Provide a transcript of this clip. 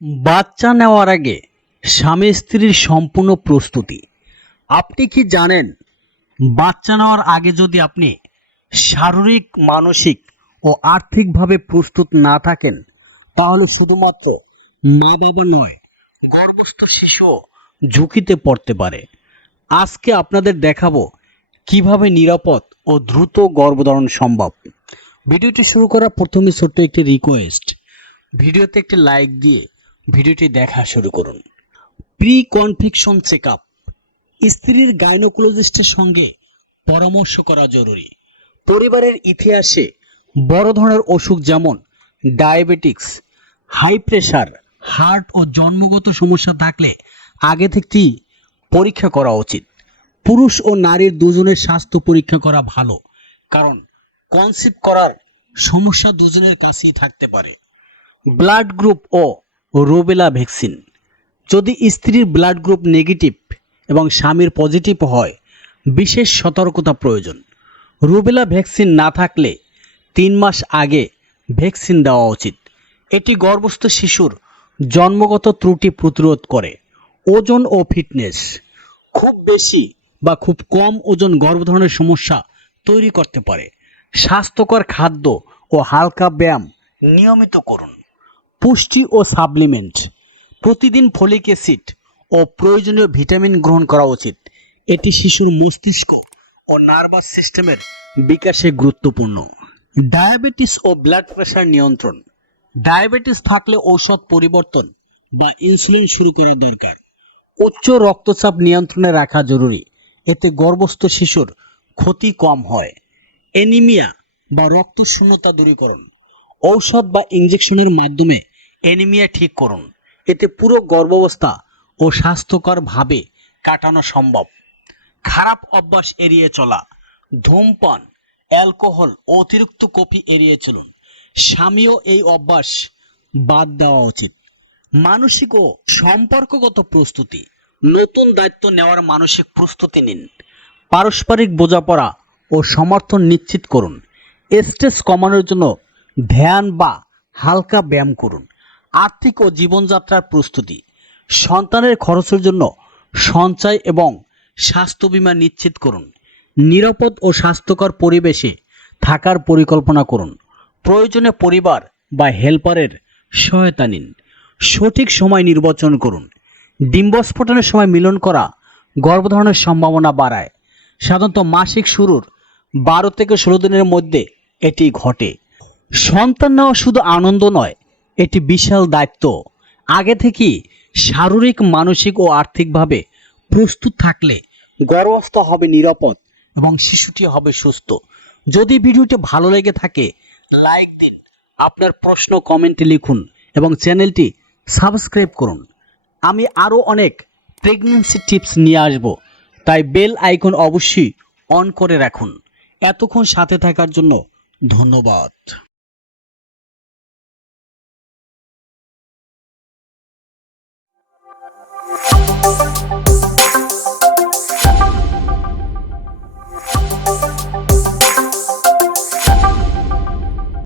বাচ্চা নেওয়ার আগে স্বামী স্ত্রীর সম্পূর্ণ প্রস্তুতি। আপনি কি জানেন, বাচ্চা নেওয়ার আগে যদি আপনি শারীরিক, মানসিক ও আর্থিকভাবে প্রস্তুত না থাকেন, তাহলে শুধুমাত্র মা বাবা নয়, গর্ভস্থ শিশু ঝুঁকিতে পড়তে পারে। আজকে আপনাদের দেখাবো কীভাবে নিরাপদ ও দ্রুত গর্ভধারণ সম্ভব। ভিডিওটি শুরু করার প্রথমে ছোট্ট একটি রিকোয়েস্ট ভিডিওতে একটি লাইক দিয়ে ভিডিওটি দেখা শুরু করুন। প্রি কনফিকশন চেক আপ স্ত্রীর গাইনোকোলজিস্টের সঙ্গে পরামর্শ করা জরুরি। পরিবারের ইতিহাসে বড় ধরনের অসুখ যেমন ডায়াবেটিক্স হাই প্রেশার হার্ট ও জন্মগত সমস্যা থাকলে আগে থেকেই পরীক্ষা করা উচিত। পুরুষ ও নারীর দুজনের স্বাস্থ্য পরীক্ষা করা ভালো, কারণ কনসিভ করার সমস্যা দুজনের কাছেই থাকতে পারে। ব্লাড গ্রুপ ও রোবেলা ভ্যাকসিন। যদি স্ত্রীর ব্লাড গ্রুপ নেগেটিভ এবং স্বামীর পজিটিভ হয়, বিশেষ সতর্কতা প্রয়োজন। রুবেলা ভ্যাকসিন না থাকলে তিন মাস আগে ভ্যাকসিন দেওয়া উচিত। এটি গর্ভস্থ শিশুর জন্মগত ত্রুটি প্রতিরোধ করে। ওজন ও ফিটনেস। খুব বেশি বা খুব কম ওজন গর্ভধারণের সমস্যা তৈরি করতে পারে। স্বাস্থ্যকর খাদ্য ও হালকা ব্যায়াম নিয়মিত করুন। পুষ্টি ও সাপ্লিমেন্ট প্রতিদিন ফলিক অ্যাসিড ও প্রয়োজনীয় ভিটামিন গ্রহণ করা উচিত। এটি শিশুর মস্তিষ্ক ও নার্ভাস সিস্টেমের বিকাশে গুরুত্বপূর্ণ। ডায়াবেটিস ও ব্লাড প্রেশার নিয়ন্ত্রণ। ডায়াবেটিস থাকলে ঔষধ পরিবর্তন বা ইনসুলিন শুরু করা দরকার। উচ্চ রক্তচাপ নিয়ন্ত্রণে রাখা জরুরি। এতে গর্ভস্থ শিশুর ক্ষতি কম হয়। অ্যানিমিয়া বা রক্ত শূন্যতা দূরীকরণ। ঔষধ বা ইঞ্জেকশনের মাধ্যমে অ্যানিমিয়া ঠিক করুন। এতে পুরো গর্ভাবস্থা ও স্বাস্থ্যকরভাবে কাটানো সম্ভব। খারাপ অভ্যাস এড়িয়ে চলা, ধূমপান, অ্যালকোহল অতিরিক্ত কফি এড়িয়ে চলুন। স্বামীও এই অভ্যাস বাদ দেওয়া উচিত। মানসিক ও সম্পর্কগত প্রস্তুতি, নতুন দায়িত্ব নেওয়ার মানসিক প্রস্তুতি নিন। পারস্পরিক বোঝাপড়া ও সমর্থন নিশ্চিত করুন। স্ট্রেস কমানোর জন্য ধ্যান বা হালকা ব্যায়াম করুন। আর্থিক ও জীবনযাত্রার প্রস্তুতি। সন্তানের খরচের জন্য সঞ্চয় এবং স্বাস্থ্য বীমা নিশ্চিত করুন। নিরাপদ ও স্বাস্থ্যকর পরিবেশে থাকার পরিকল্পনা করুন। প্রয়োজনে পরিবার বা হেল্পারের সহায়তা নিন। সঠিক সময় নির্বাচন করুন। ডিম্বস্ফোটনের সময় মিলন করা গর্ভধারণের সম্ভাবনা বাড়ায়। সাধারণত মাসিক শুরুর বারো থেকে ষোলো দিনের মধ্যে এটি ঘটে। সন্তান নেওয়া শুধু আনন্দ নয় এটি বিশাল দায়িত্ব। আগে থেকেই শারীরিক, মানসিক ও আর্থিকভাবে প্রস্তুত থাকলে গর্ভস্থ হবে নিরাপদ এবং শিশুটি হবে সুস্থ। যদি ভিডিওটি ভালো লেগে থাকে, লাইক দিন, আপনার প্রশ্ন, কমেন্টে লিখুন এবং চ্যানেলটি সাবস্ক্রাইব করুন। আমি আরও অনেক প্রেগন্যান্সি টিপস নিয়ে আসব, তাই বেল আইকন অবশ্যই অন করে রাখুন। এতক্ষণ সাথে থাকার জন্য ধন্যবাদ।